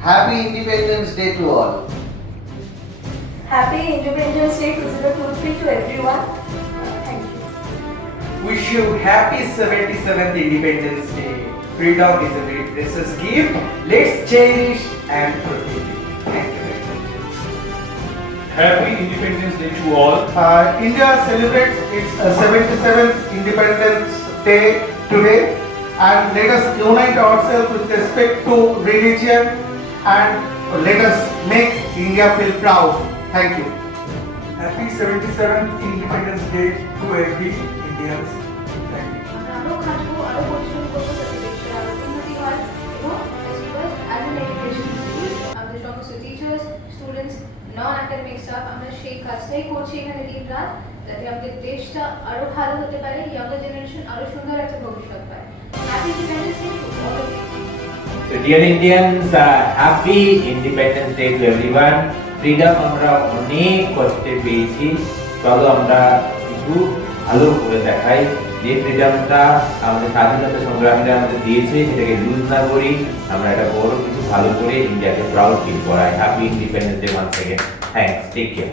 Happy Independence Day to all. Happy Independence Day 2023 to everyone. Thank you. Wish you happy 77th Independence Day. Freedom is a very precious gift. Let's cherish and protect it. Thank you very much. Happy Independence Day to all. India celebrates its 77th Independence Day today, and let us unite ourselves with respect to religion and let us make India feel proud. Thank you. Happy 77th Independence Day to every Indians. Thank you. আরো খাটবো, আরো পরিশ্রম করবো যাতে দেশের আরো উন্নতি হয় এবং as an education institute, আমাদের সমস্ত টিচার্স, স্টুডেন্টস, নন একাডেমিক স্টাফ আমরা সেই কাজটাই করছি এখানে দিন রাত যাতে আমাদের দেশটা আরো ভালো হতে পারে, ইয়াঙ্গার জেনারেশন আরো সুন্দর একটা ভবিষ্যৎ পায়। Happy Independence Day to all of you. So dear Indians, happy Independence Day to everyone. Freedom আমরা অনেক কষ্টে পেয়েছি, চলো আমরা কিছু ভালো করে দেখাই। যে ফ্রিডমটা আমাদের স্বাধীনতা সংগ্রামীরা আমাদের দিয়েছে সেটাকে লুজ না করি, আমরা একটা বড় কিছু ভালো করে ইন্ডিয়াকে প্রাউড ফিল করাই। Happy Independence Day once again. Thanks, take care.